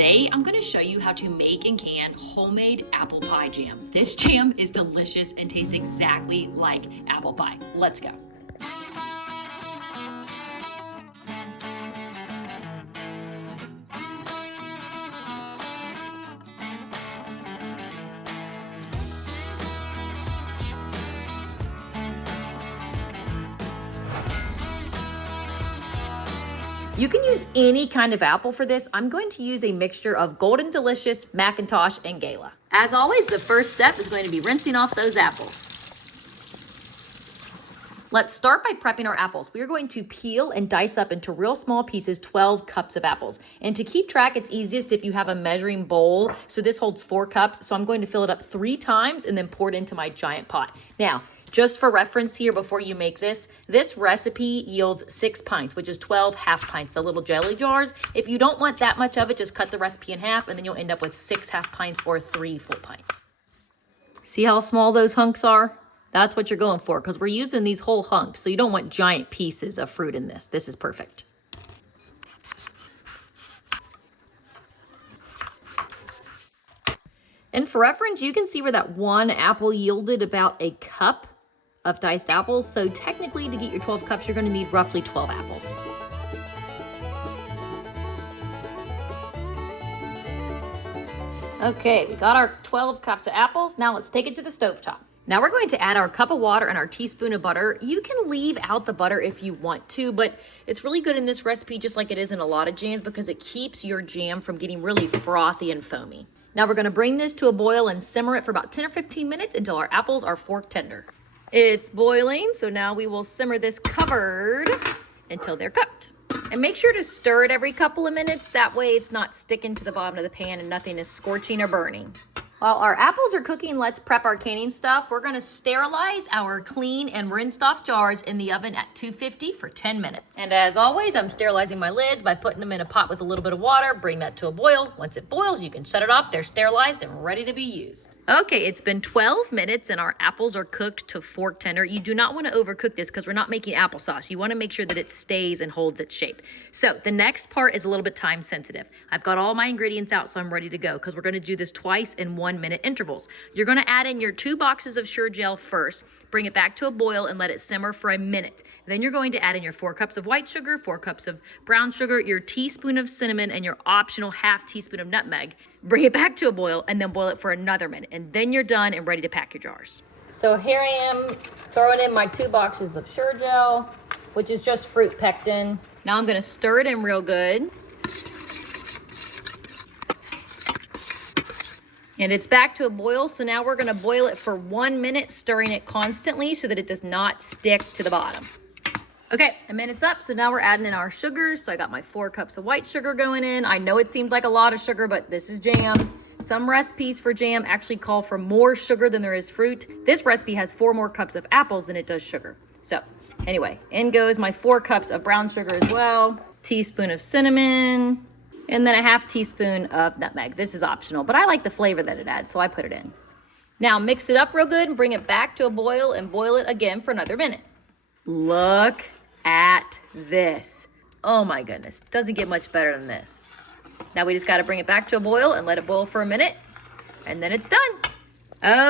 Today, I'm gonna show you how to make and can homemade apple pie jam. This jam is delicious and tastes exactly like apple pie. Let's go. You can use any kind of apple for this. I'm going to use a mixture of Golden Delicious, McIntosh, and Gala. As always, the first step is going to be rinsing off those apples. Let's start by prepping our apples. We are going to peel and dice up into real small pieces 12 cups of apples. And to keep track, it's easiest if you have a measuring bowl. So this holds 4 cups. So I'm going to fill it up 3 times and then pour it into my giant pot. Now, just for reference here, before you make this recipe yields 6 pints, which is 12 half pints, the little jelly jars. If you don't want that much of it, just cut the recipe in half and then you'll end up with 6 half pints or 3 full pints. See how small those hunks are? That's what you're going for, because we're using these whole hunks, so you don't want giant pieces of fruit in this. This is perfect. And for reference, you can see where that one apple yielded about a cup of diced apples. So technically, to get your 12 cups, you're going to need roughly 12 apples. Okay, we got our 12 cups of apples. Now let's take it to the stovetop. Now we're going to add our cup of water and our teaspoon of butter. You can leave out the butter if you want to, but it's really good in this recipe, just like it is in a lot of jams, because it keeps your jam from getting really frothy and foamy. Now we're going to bring this to a boil and simmer it for about 10 or 15 minutes until our apples are fork tender. It's boiling, so now we will simmer this covered until they're cooked. And make sure to stir it every couple of minutes. That way it's not sticking to the bottom of the pan and nothing is scorching or burning. While our apples are cooking, let's prep our canning stuff. We're gonna sterilize our clean and rinsed off jars in the oven at 250 for 10 minutes. And as always, I'm sterilizing my lids by putting them in a pot with a little bit of water, bring that to a boil. Once it boils, you can shut it off. They're sterilized and ready to be used. Okay, it's been 12 minutes and our apples are cooked to fork tender. You do not wanna overcook this because we're not making applesauce. You wanna make sure that it stays and holds its shape. So the next part is a little bit time sensitive. I've got all my ingredients out, so I'm ready to go because we're gonna do this twice in 1-minute intervals. You're gonna add in your 2 boxes of Sure-jell first, bring it back to a boil and let it simmer for a minute. Then you're going to add in your 4 cups of white sugar, 4 cups of brown sugar, your teaspoon of cinnamon, and your optional half teaspoon of nutmeg. Bring it back to a boil and then boil it for another minute. And then you're done and ready to pack your jars. So here I am throwing in my 2 boxes of Sure-jell, which is just fruit pectin. Now I'm gonna stir it in real good. And it's back to a boil, so now we're gonna boil it for 1 minute, stirring it constantly so that it does not stick to the bottom. Okay, a minute's up, so now we're adding in our sugars. So I got my 4 cups of white sugar going in. I know it seems like a lot of sugar, but this is jam. Some recipes for jam actually call for more sugar than there is fruit. This recipe has 4 more cups of apples than it does sugar. So anyway, in goes my 4 cups of brown sugar as well, teaspoon of cinnamon, and then a half teaspoon of nutmeg. This is optional, but I like the flavor that it adds, so I put it in. Now mix it up real good and bring it back to a boil and boil it again for another minute. Look at this. Oh my goodness, doesn't get much better than this. Now we just gotta bring it back to a boil and let it boil for a minute, and then it's done.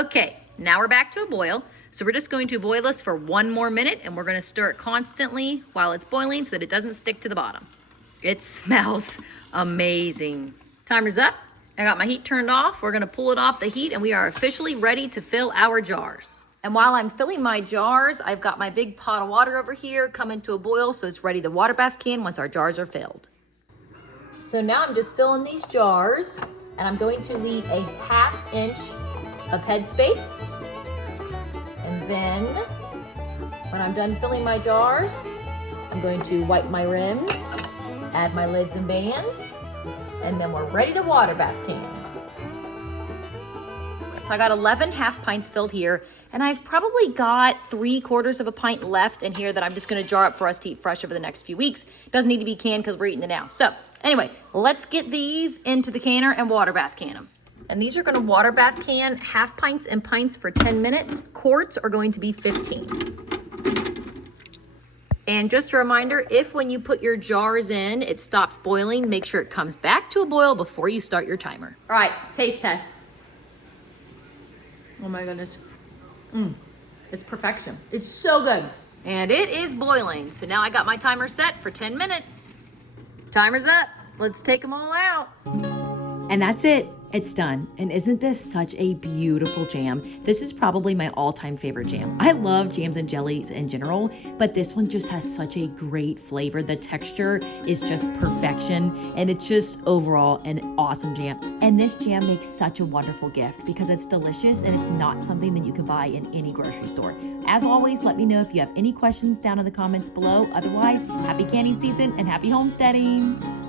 Okay, now we're back to a boil. So we're just going to boil this for 1 more minute, and we're gonna stir it constantly while it's boiling so that it doesn't stick to the bottom. It smells amazing. Timer's up. I got my heat turned off. We're gonna pull it off the heat and we are officially ready to fill our jars. And while I'm filling my jars, I've got my big pot of water over here coming to a boil, so it's ready to water bath can once our jars are filled. So now I'm just filling these jars and I'm going to leave a 1/2 inch of headspace. And then when I'm done filling my jars, I'm going to wipe my rims, add my lids and bands, and then we're ready to water bath can. So I got 11 half pints filled here, and I've probably got 3/4 of a pint left in here that I'm just gonna jar up for us to eat fresh over the next few weeks. Doesn't need to be canned because we're eating it now. So anyway, let's get these into the canner and water bath can them. And these are gonna water bath can half pints and pints for 10 minutes. Quarts are going to be 15. And just a reminder, if when you put your jars in, it stops boiling, make sure it comes back to a boil before you start your timer. All right, taste test. Oh my goodness. It's perfection. It's so good. And it is boiling. So now I got my timer set for 10 minutes. Timer's up. Let's take them all out. And that's it. It's done. And isn't this such a beautiful jam? This is probably my all-time favorite jam. I love jams and jellies in general, but this one just has such a great flavor. The texture is just perfection, and it's just overall an awesome jam. And this jam makes such a wonderful gift because it's delicious and it's not something that you can buy in any grocery store. As always, let me know if you have any questions down in the comments below. Otherwise, happy canning season and happy homesteading.